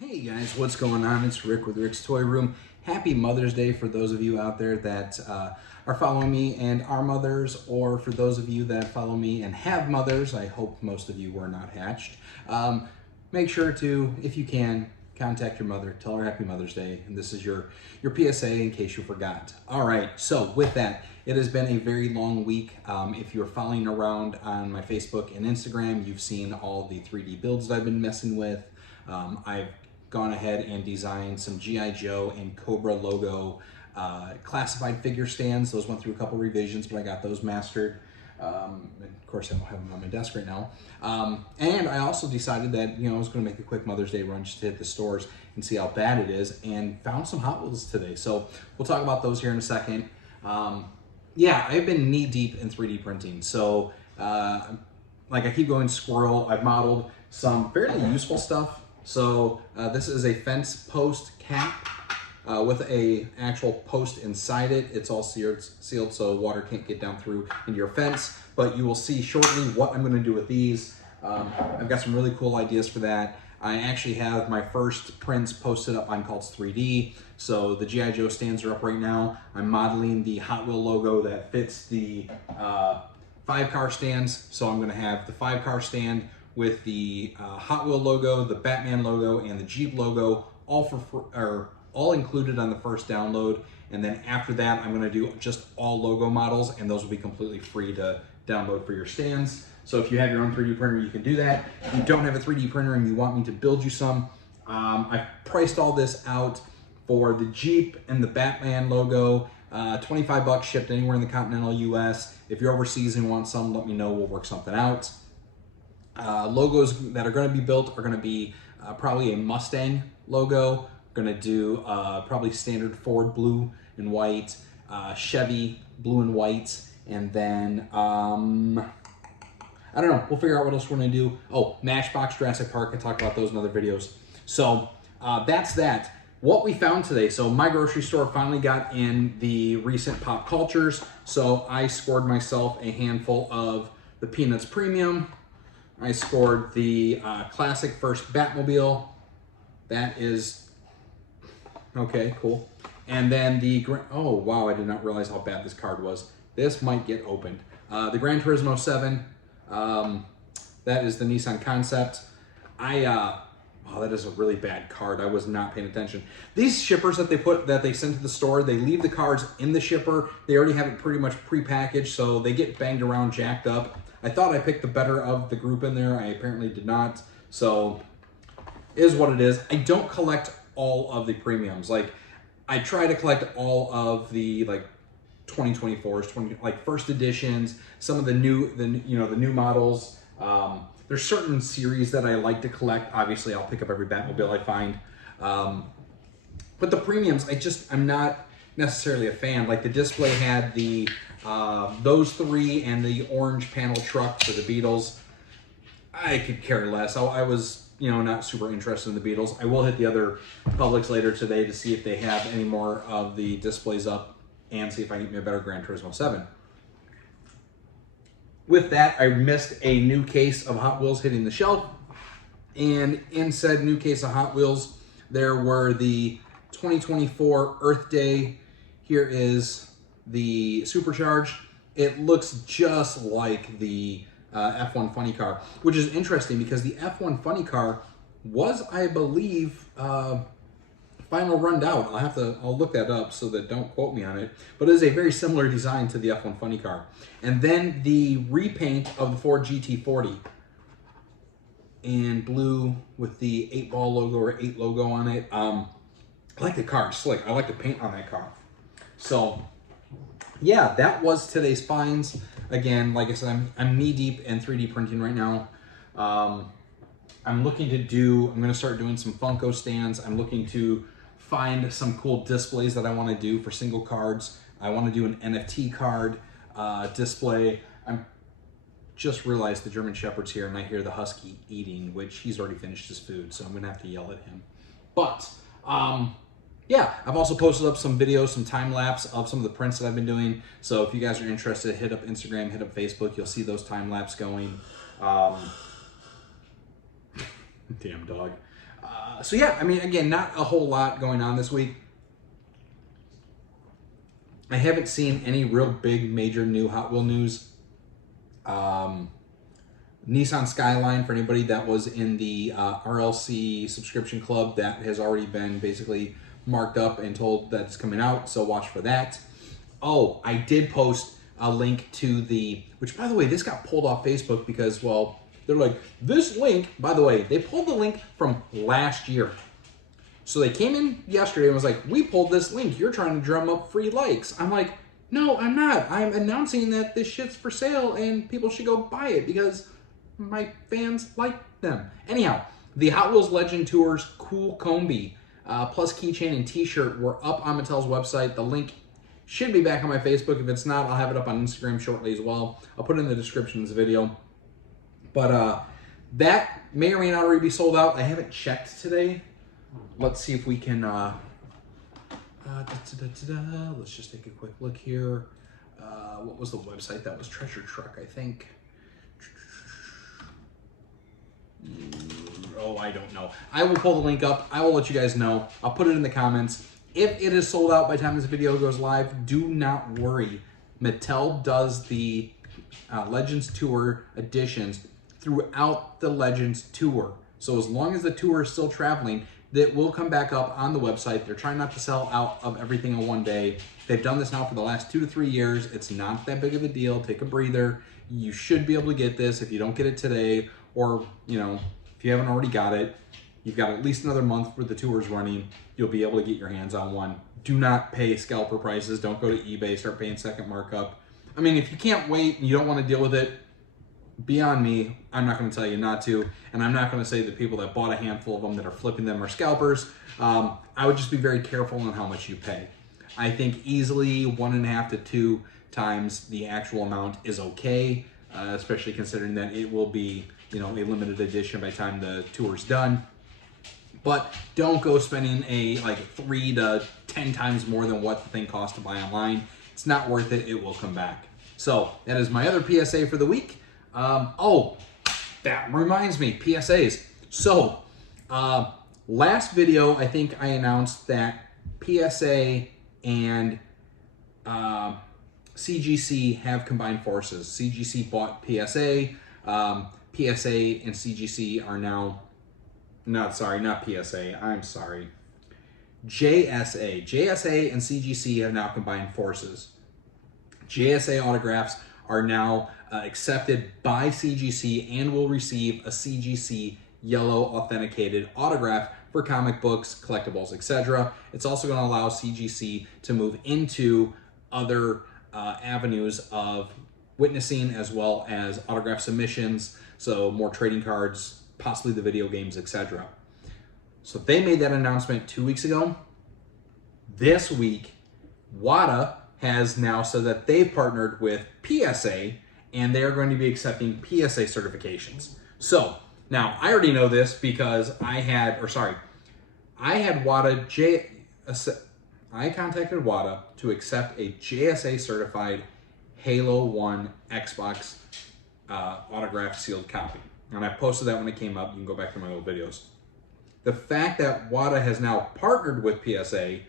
Hey guys, what's going on? It's Rick with Rick's Toy Room. Happy Mother's Day for those of you out there that are following me and are mothers, or for those of you that follow me and have mothers. I hope most of you were not hatched. Make sure to, if you can, contact your mother, tell her Happy Mother's Day, and this is your PSA in case you forgot. All right, so with that, it has been a very long week. If you're following around on my Facebook and Instagram, you've seen all the 3D builds that I've been messing with. I've gone ahead and designed some G.I. Joe and Cobra logo classified figure stands. Those went through a couple revisions, but I got those mastered. Of course, I don't have them on my desk right now. And I also decided that, I was going to make a quick Mother's Day run just to hit the stores and see how bad it is, and found some Hot Wheels today. So we'll talk about those here in a second. Yeah, I've been knee deep in 3D printing. So like I keep going squirrel. I've modeled some fairly useful stuff. So this is a fence post cap with a actual post inside it. It's all sealed so water can't get down through into your fence, but you will see shortly what I'm gonna do with these. I've got some really cool ideas for that. I actually have my first prints posted up on Cults 3D. So the G.I. Joe stands are up right now. I'm modeling the Hot Wheel logo that fits the 5-car stands. So I'm gonna have the 5-car stand with the Hot Wheel logo, the Batman logo, and the Jeep logo, all included on the first download. And then after that, I'm gonna do just all logo models, and those will be completely free to download for your stands. So if you have your own 3D printer, you can do that. If you don't have a 3D printer and you want me to build you some, I've priced all this out for the Jeep and the Batman logo, 25 bucks shipped anywhere in the continental US. If you're overseas and want some, let me know, we'll work something out. Logos that are going to be built are going to be probably a Mustang logo. Going to do probably standard Ford blue and white, Chevy blue and white, and then I don't know. We'll figure out what else we're going to do. Oh, Matchbox Jurassic Park. I talked about those in other videos. So that's that. What we found today. So my grocery store finally got in the recent pop cultures. So I scored myself a handful of the Peanuts Premium. I scored the classic first Batmobile. That is, okay, cool. And then the, oh wow, I did not realize how bad this card was. This might get opened. The Gran Turismo 7, that is the Nissan Concept. Oh, that is a really bad card. I was not paying attention. These shippers that they send to the store, they leave the cards in the shipper. They already have it pretty much pre-packaged, so they get banged around, jacked up. I thought I picked the better of the group in there. I apparently did not. So it is what it is. I don't collect all of the premiums. Like I try to collect all of the 2024s, like first editions, some of the new, the new models. There's certain series that I like to collect. Obviously, I'll pick up every Batmobile I find. But the premiums, I'm not necessarily a fan. Like the display had the those three and the orange panel truck for the Beatles. I could care less. I was, not super interested in the Beatles. I will hit the other Publix later today to see if they have any more of the displays up and see if I can get me a better Gran Turismo 7. With that, I missed a new case of Hot Wheels hitting the shelf. And in said new case of Hot Wheels, there were the 2024 Earth Day. Here is the Supercharged. It looks just like the F1 Funny Car, which is interesting because the F1 Funny Car was, I believe, final run out. I'll look that up so that don't quote me on it, but it is a very similar design to the F1 Funny Car. And then the repaint of the Ford GT40 in blue with the 8-ball logo or 8 logo on it. I like the car, it's slick. I like the paint on that car. So yeah, that was today's finds. Again, like I said, I'm knee deep in 3D printing right now. I'm going to start doing some Funko stands. I'm looking to find some cool displays that I want to do for single cards. I want to do an NFT card display. I'm just realized the German Shepherd's here and I hear the husky eating, which he's already finished his food, so I'm going to have to yell at him. But yeah, I've also posted up some videos, some time lapse of some of the prints that I've been doing. So if you guys are interested, hit up Instagram, hit up Facebook. You'll see those time lapse going. Damn dog. So yeah, I mean, again, not a whole lot going on this week. I haven't seen any real big major new Hot Wheel news. Nissan Skyline, for anybody that was in the RLC subscription club, that has already been basically marked up and told that it's coming out, so watch for that. Oh, I did post a link to which by the way, this got pulled off Facebook because, well, they're like, this link, by the way, they pulled the link from last year. So they came in yesterday and was like, we pulled this link, you're trying to drum up free likes. I'm like, no, I'm not. I'm announcing that this shit's for sale and people should go buy it because my fans like them. Anyhow, the Hot Wheels Legend Tours Cool Combi plus keychain and t-shirt were up on Mattel's website. The link should be back on my Facebook. If it's not, I'll have it up on Instagram shortly as well. I'll put it in the description of this video. But that may or may not already be sold out. I haven't checked today. Let's see if we can, let's just take a quick look here. What was the website? That was Treasure Truck, I think. Oh, I don't know. I will pull the link up. I will let you guys know. I'll put it in the comments. If it is sold out by the time this video goes live, do not worry. Mattel does the Legends Tour editions throughout the Legends Tour. So as long as the tour is still traveling, that will come back up on the website. They're trying not to sell out of everything in one day. They've done this now for the last 2 to 3 years. It's not that big of a deal. Take a breather. You should be able to get this if you don't get it today, or, you know, if you haven't already got it, you've got at least another month where the tour is running. You'll be able to get your hands on one. Do not pay scalper prices. Don't go to eBay, start paying second markup. I mean, if you can't wait and you don't want to deal with it, be on me. I'm not going to tell you not to, and I'm not going to say that people that bought a handful of them that are flipping them are scalpers. I would just be very careful on how much you pay. I think easily 1.5 to 2 times the actual amount is okay, especially considering that it will be, you know, a limited edition by the time the tour's done. But don't go spending like 3 to 10 times more than what the thing costs to buy online. It's not worth it. It will come back. So that is my other PSA for the week. Oh, that reminds me, PSAs. So, last video, I think I announced that PSA and CGC have combined forces. CGC bought PSA. PSA and CGC are now, not PSA, I'm sorry. JSA. JSA and CGC have now combined forces. JSA autographs are now accepted by CGC and will receive a CGC yellow authenticated autograph for comic books, collectibles, etc. It's also going to allow CGC to move into other avenues of witnessing, as well as autograph submissions, so more trading cards, possibly the video games, etc. So they made that announcement 2 weeks ago. This week, WATA has now said that they've partnered with PSA and they're going to be accepting PSA certifications. So now I already know this because I contacted WATA to accept a JSA certified Halo 1 Xbox autographed sealed copy. And I posted that when it came up. You can go back to my old videos. The fact that WATA has now partnered with PSA,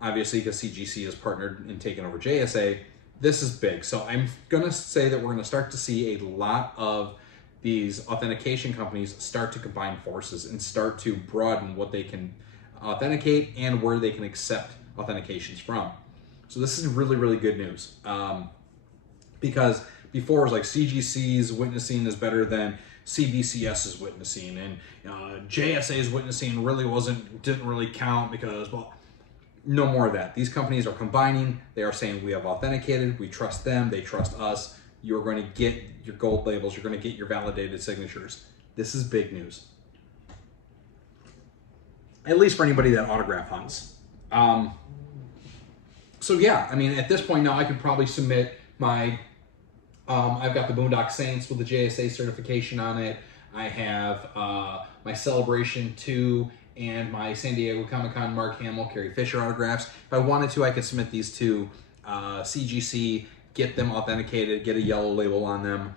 obviously because CGC has partnered and taken over JSA, this is big. So I'm going to say that we're going to start to see a lot of these authentication companies start to combine forces and start to broaden what they can authenticate and where they can accept authentications from. So this is really, really good news. Because before it was like CGC's witnessing is better than CBCS's witnessing, and JSA's witnessing really didn't really count because, well, no more of that. These companies are combining. They are saying we have authenticated, we trust them, they trust us. You're going to get your gold labels, you're going to get your validated signatures. This is big news. At least for anybody that autograph hunts. So yeah, I mean, at this point now I could probably submit my, I've got the Boondock Saints with the JSA certification on it. I have my Celebration 2 and my San Diego Comic-Con Mark Hamill, Carrie Fisher autographs. If I wanted to, I could submit these to CGC, get them authenticated, get a yellow label on them.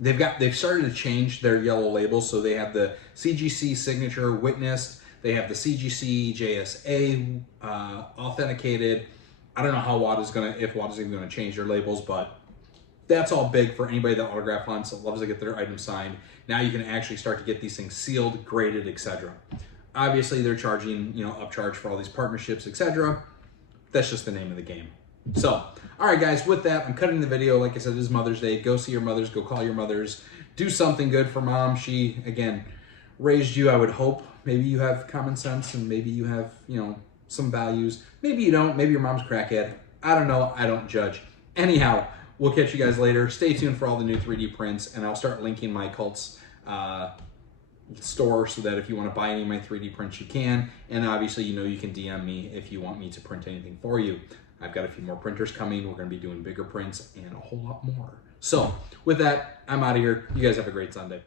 they've started to change their yellow labels. So they have the CGC signature witnessed. They have the CGC JSA authenticated. I don't know how if WADA's even gonna change their labels, but that's all big for anybody that autograph hunts, loves to get their items signed. Now you can actually start to get these things sealed, graded, etc. Obviously, they're charging, upcharge for all these partnerships, etc. That's just the name of the game. So, all right, guys, with that, I'm cutting the video. Like I said, it is Mother's Day. Go see your mothers. Go call your mothers. Do something good for mom. She, again, raised you, I would hope. Maybe you have common sense and maybe you have, some values. Maybe you don't. Maybe your mom's a crackhead. I don't know. I don't judge. Anyhow, we'll catch you guys later. Stay tuned for all the new 3D prints, and I'll start linking my Cults store so that if you want to buy any of my 3D prints, you can. And obviously, you can DM me if you want me to print anything for you. I've got a few more printers coming. We're going to be doing bigger prints and a whole lot more. So with that, I'm out of here. You guys have a great Sunday.